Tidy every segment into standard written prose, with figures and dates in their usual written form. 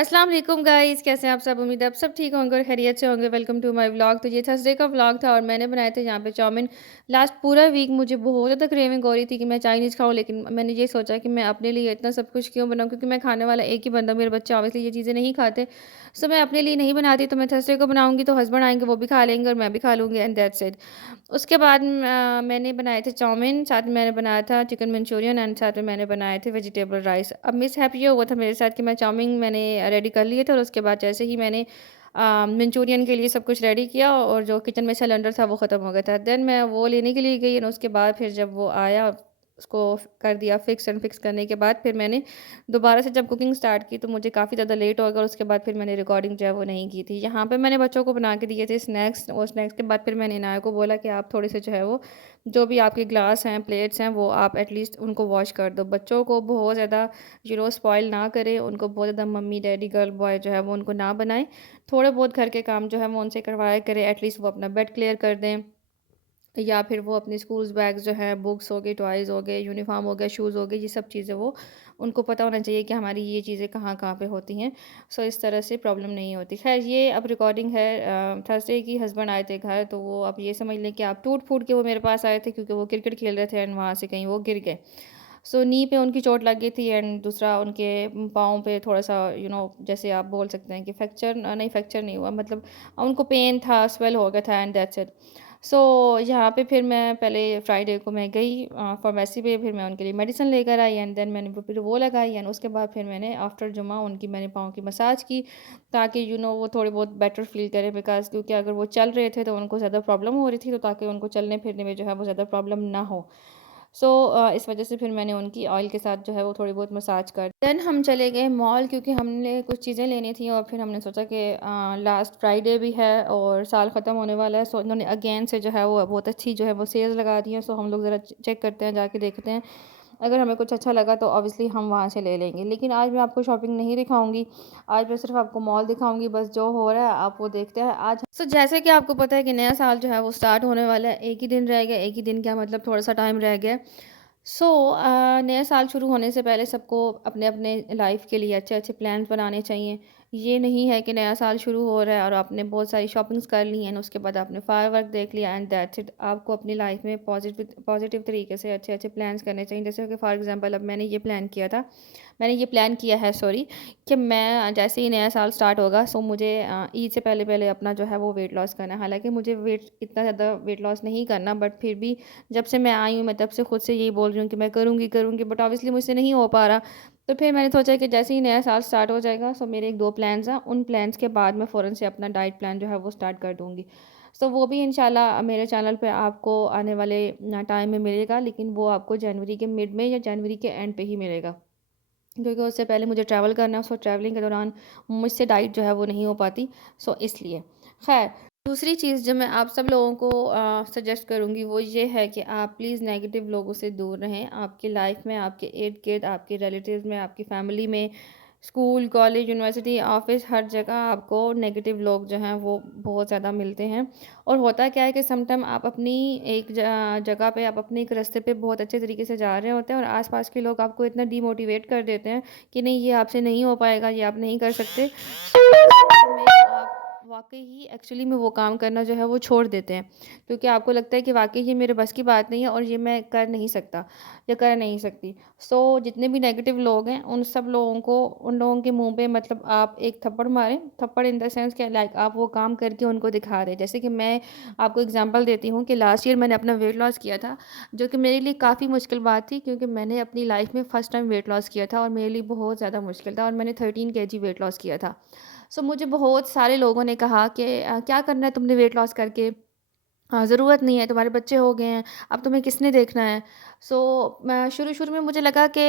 अस्सलाम वालेकुम गाइस, कैसे हैं आप सब? उम्मीद है आप सब ठीक होंगे और खैरियत से होंगे। Welcome to my vlog. तो ये थर्सडे का व्लॉग था और मैंने बनाए थे यहाँ पे चाउमीन। लास्ट पूरा वीक मुझे बहुत ज़्यादा क्रेविंग हो रही थी कि मैं चाइनीज़ खाऊँ, लेकिन मैंने ये सोचा कि मैं अपने लिए इतना सब कुछ क्यों बनाऊँ, क्योंकि मैं खाने वाला एक ही बंदा, मेरे बच्चे ऑब्वियसली ये चीज़ें नहीं खाते। सो मैं अपने लिए नहीं बनाती, तो मैं थर्सडे को बनाऊँगी तो हस्बैंड आएँगे, वो भी खा लेंगे और मैं भी खा लूँगी एंड दैट्स इट। उसके बाद मैंने बनाए थे चाउमीन, साथ में मैंने बनाया था चिकन मंचूरियन एंड साथ में मैंने बनाए थे वेजिटेबल राइस। अब मिसहैप ये हुआ था मेरे साथ कि मैं चाउमीन मैंने रेडी कर लिए थे और उसके बाद जैसे ही मैंने मंचूरियन के लिए सब कुछ रेडी किया और जो किचन में सिलेंडर था वो ख़त्म हो गया था। देन मैं वो लेने के लिए गई और उसके बाद फिर जब वो आया, उसको कर दिया फिक्स एंड फिक्स करने के बाद फिर मैंने दोबारा से जब कुकिंग स्टार्ट की तो मुझे काफ़ी ज़्यादा लेट हो गया और उसके बाद फिर मैंने रिकॉर्डिंग जो है वो नहीं की थी। यहाँ पे मैंने बच्चों को बना के दिए थे स्नैक्स और स्नैक्स के बाद फिर मैंने इनाया को बोला कि आप थोड़े से जो है वो जो भी आपके ग्लास हैं, प्लेट्स हैं, वो आप एटलीस्ट उनको वॉश कर दो। बच्चों को बहुत ज़्यादा स्पॉइल ना करें, उनको बहुत ज़्यादा मम्मी, डैडी, गर्ल बॉय जो है वो उनको ना बनाएँ। थोड़े बहुत घर के काम जो है वो उनसे करवाया करें, एटलीस्ट वो अपना बेड क्लियर कर दें। या फिर वो अपने स्कूल्स बैग्स जो हैं, बुक्स हो गए, टॉयज़ हो गए, यूनिफ़ॉर्म हो गया, शूज़ हो गए, ये सब चीज़ें वो उनको पता होना चाहिए कि हमारी ये चीज़ें कहाँ-कहाँ पे होती हैं। सो इस तरह से प्रॉब्लम नहीं होती। ख़ैर ये अब रिकॉर्डिंग है थर्सडे की। हस्बैंड आए थे घर, तो वो आप ये समझ लें कि आप टूट-फूट के वो मेरे पास आए थे क्योंकि वो क्रिकेट खेल रहे थे एंड वहाँ से कहीं वो गिर गए। सो नी पे उनकी चोट लग गई थी एंड दूसरा उनके पाँव पे थोड़ा-सा जैसे आप बोल सकते हैं कि फ्रैक्चर नहीं, फ्रैक्चर नहीं हुआ, मतलब उनको पेन था, स्वेल हो गया था एंड दैट्स इट। सो यहाँ पे फिर मैं पहले फ्राइडे को मैं गई फार्मेसी पे, फिर मैं उनके लिए मेडिसिन लेकर आई एंड देन मैंने वो फिर वो लगाई एंड उसके बाद फिर मैंने आफ्टर जुमा उनकी मैंने पाँव की मसाज की, ताकि वो थोड़े बहुत बेटर फ़ील करें, बिकॉज़ क्योंकि अगर वो चल रहे थे तो उनको ज़्यादा प्रॉब्लम हो रही थी, तो ताकि उनको चलने फिरने में जो है वो ज़्यादा प्रॉब्लम ना हो। सो इस वजह से फिर मैंने उनकी ऑयल के साथ जो है वो थोड़ी बहुत मसाज कर देन हम चले गए मॉल, क्योंकि हमने कुछ चीज़ें लेनी थी और फिर हमने सोचा कि लास्ट फ्राइडे भी है और साल ख़त्म होने वाला है, सो उन्होंने अगेन से जो है वो बहुत अच्छी जो है वो सेल्स लगा दी है। सो हम लोग ज़रा चेक करते हैं, जाके देखते हैं, अगर हमें कुछ अच्छा लगा तो ऑब्वियसली हम वहाँ से ले लेंगे। लेकिन आज मैं आपको शॉपिंग नहीं दिखाऊंगी, आज मैं सिर्फ आपको मॉल दिखाऊंगी, बस जो हो रहा है आप वो देखते हैं आज। सो जैसे कि आपको पता है कि नया साल जो है वो स्टार्ट होने वाला है, एक ही दिन रह गया, एक ही दिन क्या मतलब थोड़ा सा टाइम रह गया। सो नया साल शुरू होने से पहले सबको अपने अपने लाइफ के लिए अच्छे अच्छे प्लान्स बनाने चाहिए। ये नहीं है कि नया साल शुरू हो रहा है और आपने बहुत सारी शॉपिंग्स कर ली हैं, उसके बाद आपने फायरवर्क देख लिया एंड दैट्स इट। आपको अपनी लाइफ में पॉजिटिव पॉजिटिव तरीके से अच्छे अच्छे प्लान्स करने चाहिए। जैसे कि फॉर एग्जांपल अब मैंने ये प्लान किया है, सॉरी, कि मैं जैसे ही नया साल स्टार्ट होगा, सो मुझे ईद से पहले पहले अपना जो है वो वेट लॉस करना है। हालांकि मुझे वेट इतना ज़्यादा वेट लॉस नहीं करना, बट फिर भी जब से मैं आई हूँ मैं तब से खुद से यही बोल रही हूँ कि मैं करूँगी करूँगी, बट ऑब्वियसली मुझसे नहीं हो पा रहा। तो फिर मैंने सोचा कि जैसे ही नया साल स्टार्ट हो जाएगा, सो मेरे 1-2 प्लान्स हैं, उन प्लान्स के बाद मैं फ़ौरन से अपना डाइट प्लान जो है वो स्टार्ट कर दूँगी। सो वो भी इंशाल्लाह मेरे चैनल पे आपको आने वाले टाइम में मिलेगा, लेकिन वो आपको जनवरी के मिड में या जनवरी के एंड पे ही मिलेगा, क्योंकि उससे पहले मुझे ट्रैवल करना है, सो ट्रैवलिंग के दौरान मुझसे डाइट जो है वो नहीं हो पाती, सो इसलिए। ख़ैर, दूसरी चीज़ जो मैं आप सब लोगों को सजेस्ट करूँगी वो ये है कि आप प्लीज़ नेगेटिव लोगों से दूर रहें। आपकी लाइफ में, आपके इर्द-गिर्द, आपके रिलेटिव्स में, आपकी फैमिली में, स्कूल, कॉलेज, यूनिवर्सिटी, ऑफ़िस, हर जगह आपको नेगेटिव लोग जो हैं वो बहुत ज़्यादा मिलते हैं। और होता क्या है कि समटाइम आप अपनी एक जगह पे, आप अपने एक रास्ते पे बहुत अच्छे तरीके से जा रहे होते हैं और आस-पास के लोग आपको इतना डीमोटिवेट कर देते हैं कि नहीं ये आपसे नहीं हो पाएगा, ये आप नहीं कर सकते। में आप वाक़ई ही एक्चुअली में वो काम करना जो है वो छोड़ देते हैं, क्योंकि आपको लगता है कि वाक़ई ये मेरे बस की बात नहीं है और ये मैं कर नहीं सकता या कर नहीं सकती। सो जितने भी नेगेटिव लोग हैं उन सब लोगों को, उन लोगों के मुँह पे मतलब आप एक थप्पड़ मारें, थप्पड़ इन द सेंस कि लाइक आप वो काम करके उनको दिखा दें। जैसे कि मैं आपको एग्ज़ाम्पल देती हूँ कि लास्ट ईयर मैंने अपना वेट लॉस किया था, जो कि मेरे लिए काफ़ी मुश्किल बात थी, क्योंकि मैंने अपनी लाइफ़ में फर्स्ट टाइम वेट लॉस किया था और मेरे लिए बहुत ज़्यादा मुश्किल था और मैंने 13 केजी वेट लॉस किया था। सो मुझे बहुत सारे लोगों ने कहा कि क्या करना है तुमने वेट लॉस करके? ज़रूरत नहीं है, तुम्हारे बच्चे हो गए हैं, अब तुम्हें किसने देखना है? सो मैं शुरू-शुरू में मुझे लगा कि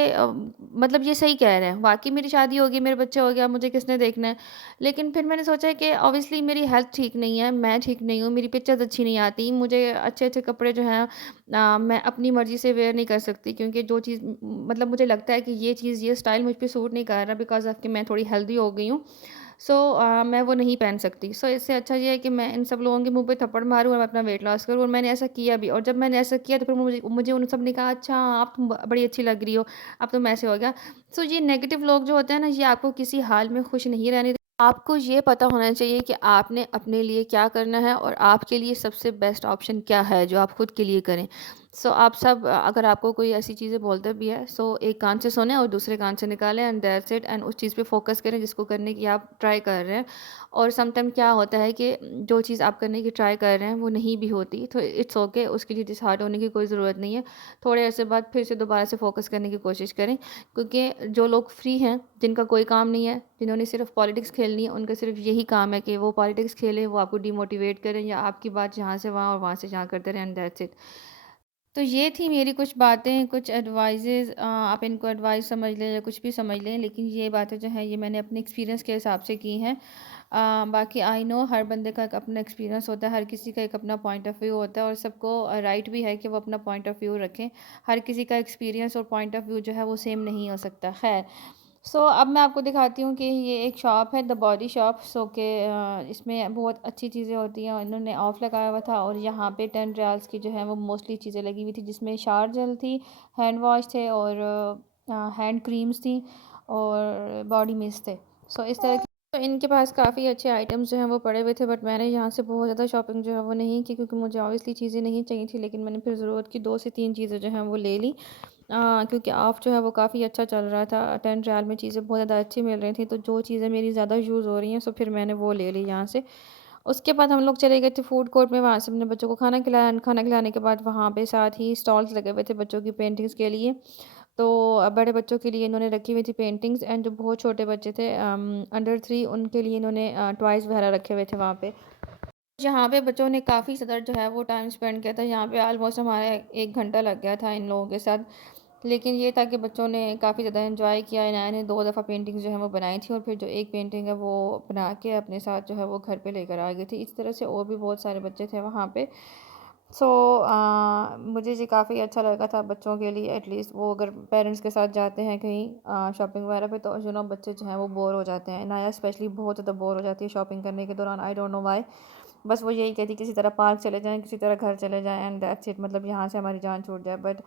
मतलब ये सही कह रहे हैं, वाक़ई मेरी शादी होगी, मेरे बच्चे हो गए, अब मुझे किसने देखना है? लेकिन फिर मैंने सोचा कि ऑब्वियसली मेरी हेल्थ ठीक नहीं है, मैं ठीक नहीं हूँ, मेरी पिक्चर्स अच्छी नहीं आती, मुझे अच्छे-अच्छे कपड़े जो हैं मैं अपनी मर्ज़ी से वेयर नहीं कर सकती, क्योंकि जो चीज़ मतलब मुझे लगता है कि ये चीज़, ये स्टाइल मुझ पे सूट नहीं कर रहा, बिकॉज़ ऑफ़ कि मैं थोड़ी हेल्दी हो गई हूँ। सो मैं वो नहीं पहन सकती। सो इससे अच्छा ये है कि मैं इन सब लोगों के मुँह पे थप्पड़ मारूँ और मैं अपना वेट लॉस करूँ, और मैंने ऐसा किया भी। और जब मैंने ऐसा किया तो फिर मुझे मुझे उन सब ने कहा, अच्छा आप तुम बड़ी अच्छी लग रही हो, अब तुम ऐसे हो गया। सो ये नेगेटिव लोग जो होते हैं ना, ये आपको किसी हाल में खुश नहीं रहने देते। आपको ये पता होना चाहिए कि आपने अपने लिए क्या करना है और आपके लिए सबसे बेस्ट ऑप्शन क्या है जो आप खुद के लिए करें। सो आप सब अगर आपको कोई ऐसी चीज़ें बोलते भी है, सो एक कान से सुने और दूसरे कान से निकालें, एंड दैट्स इट, एंड उस चीज़ पे फोकस करें जिसको करने की आप ट्राई कर रहे हैं। और समटाइम क्या होता है कि जो चीज़ आप करने की ट्राई कर रहे हैं वो नहीं भी होती, तो इट्स ओके, उसके लिए डिसहार्ट होने की कोई ज़रूरत नहीं है। थोड़े अरसे बाद फिर से दोबारा से फोकस करने की कोशिश करें, क्योंकि जो लोग फ्री हैं, जिनका कोई काम नहीं है, जिन्होंने सिर्फ पॉलिटिक्स खेलनी है, उनका सिर्फ यही काम है कि वो पॉलिटिक्स खेलें, वो आपको डिमोटिवेट करें या आपकी बात यहाँ से वहाँ और वहाँ से यहाँ करते रहें, एंड दैट्स इट। तो ये थी मेरी कुछ बातें, कुछ एडवाइसेज़, आप इनको एडवाइस समझ लें या कुछ भी समझ लें, लेकिन ये बातें जो हैं ये मैंने अपने एक्सपीरियंस के हिसाब से की हैं। बाकी आई नो हर बंदे का एक अपना एक्सपीरियंस होता है, हर किसी का एक अपना पॉइंट ऑफ व्यू होता है, और सबको राइट भी है कि वो अपना पॉइंट ऑफ व्यू रखें। हर किसी का एक्सपीरियंस और पॉइंट ऑफ व्यू जो है वो सेम नहीं हो सकता। खैर, सो अब मैं आपको दिखाती हूँ कि ये एक शॉप है, द बॉडी शॉप। सो के इसमें बहुत अच्छी चीज़ें होती हैं, और इन्होंने ऑफ़ लगाया हुआ था, और यहाँ पे 10 रियाल्स की जो है वो मोस्टली चीज़ें लगी हुई थी, जिसमें शावर जेल थी, हैंड वॉश थे, और हैंड क्रीम्स थी, और बॉडी मिस्ट थे। सो इस तरह की, तो इनके पास काफ़ी अच्छे आइटम्स जो हैं वो पड़े हुए थे, बट मैंने यहाँ से बहुत ज़्यादा शॉपिंग जो है वो नहीं की, क्योंकि मुझे ऑब्वियसली चीज़ें नहीं चाहिए थी, लेकिन मैंने फिर ज़रूरत की 2 से 3 चीज़ें जो हैं वो ले ली। क्योंकि ऑफ जो है वो काफ़ी अच्छा चल रहा था, 10 रियाल में चीज़ें बहुत ज़्यादा अच्छी मिल रही थी, तो जो चीज़ें मेरी ज़्यादा यूज़ हो रही हैं, सो फिर मैंने वो ले ली यहाँ से। उसके बाद हम लोग चले गए थे फूड कोर्ट में, वहाँ से हमने बच्चों को खाना खिलाया, एंड खाना खिलाने के बाद वहाँ पे साथ ही स्टॉल्स लगे हुए थे बच्चों की पेंटिंग्स के लिए। तो बड़े बच्चों के लिए इन्होंने रखी हुई थी पेंटिंग्स, एंड जो बहुत छोटे बच्चे थे अंडर 3, उनके लिए इन्होंने टॉयज़ वगैरह रखे हुए थे वहाँ पे। यहाँ पे बच्चों ने काफ़ी ज़्यादा जो है वो टाइम स्पेंड किया था, यहाँ पे ऑलमोस्ट हमारा 1 घंटा लग गया था इन लोगों के साथ। लेकिन ये था कि बच्चों ने काफ़ी ज़्यादा एंजॉय किया। इनाया ने 2 दफ़ा पेंटिंग्स जो है वो बनाई थी, और फिर जो एक पेंटिंग है वो बना के अपने साथ जो है वो घर पे लेकर आ गई थी। इस तरह से और भी बहुत सारे बच्चे थे वहाँ पे। सो मुझे ये काफ़ी अच्छा लगा था बच्चों के लिए, एटलीस्ट वो अगर पेरेंट्स के साथ जाते हैं कहीं शॉपिंग वगैरह पे, तो बच्चे जो हैं वो बोर हो जाते हैं। इनाया स्पेशली बहुत ज़्यादा बोर हो जाती है शॉपिंग करने के दौरान, आई डोंट नो व्हाई। बस वो यही कहती है किसी तरह पार्क चले जाएँ, किसी तरह घर चले जाएँ, एंड दैट्स इट, मतलब यहाँ से हमारी जान छूट जाए। बट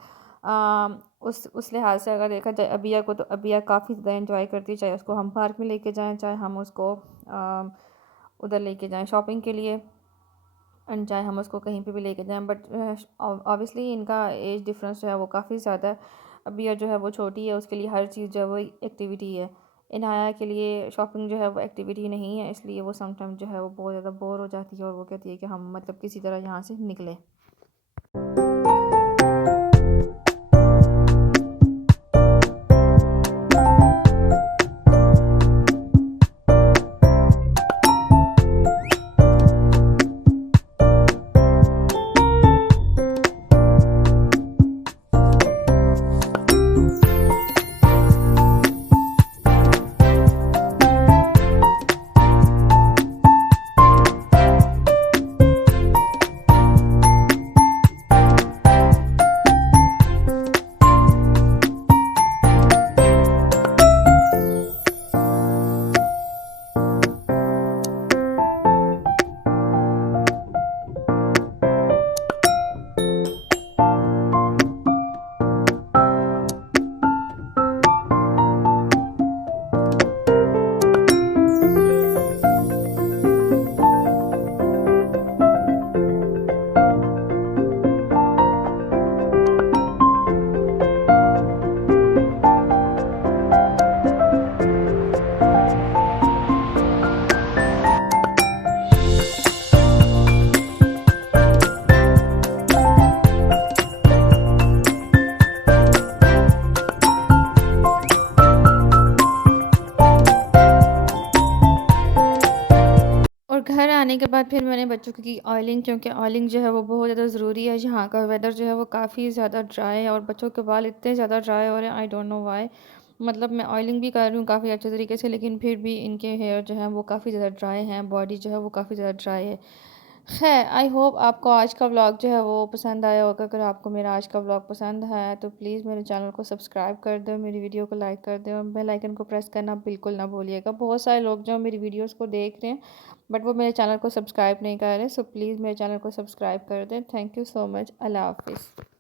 उस लिहाज से अगर देखा जाए अबिया को, तो अबिया काफ़ी ज़्यादा एंजॉय करती है, चाहे उसको हम पार्क में लेके जाएँ, चाहे हम उसको उधर लेके जाएँ शॉपिंग के लिए, एंड चाहे हम उसको कहीं पे भी लेके जाएँ। बट ऑब्वियसली इनका एज डिफरेंस जो है वो काफ़ी ज़्यादा है। अबिया जो है वो छोटी है, उसके लिए हर चीज़ जो है वो एक्टिविटी है। इनाया के लिए शॉपिंग जो है वो एक्टिविटी नहीं है, इसलिए वो समटाइम जो है वो बहुत ज़्यादा बोर हो जाती है, और वो कहती है कि हम मतलब किसी तरह यहाँ से निकलें। और घर आने के बाद फिर मैंने बच्चों को की ऑयलिंग, क्योंकि ऑयलिंग जो है वो बहुत ज़्यादा ज़रूरी है। यहाँ का वेदर जो है वो काफ़ी ज़्यादा ड्राई है, और बच्चों के बाल इतने ज़्यादा ड्राई हो रहे हैं, आई डोंट नो व्हाई। मतलब मैं ऑयलिंग भी कर रही हूँ काफ़ी अच्छे तरीके से, लेकिन फिर भी इनके हेयर जो है वो काफ़ी ज़्यादा ड्राई हैं, बॉडी जो है वो काफ़ी ज़्यादा ड्राई है। खैर आई होप आपको आज का व्लॉग जो है वो पसंद आया होगा। अगर आपको मेरा आज का व्लॉग पसंद आया तो प्लीज़ मेरे चैनल को सब्सक्राइब कर दो, मेरी वीडियो को लाइक कर दो और बेल आइकन को प्रेस करना बिल्कुल ना भूलिएगा। बहुत सारे लोग जो मेरी वीडियोस को देख रहे हैं बट वो मेरे चैनल को सब्सक्राइब नहीं कर रहे, सो प्लीज़ मेरे चैनल को सब्सक्राइब कर दें। Thank you so much. अल्लाह हाफिज़।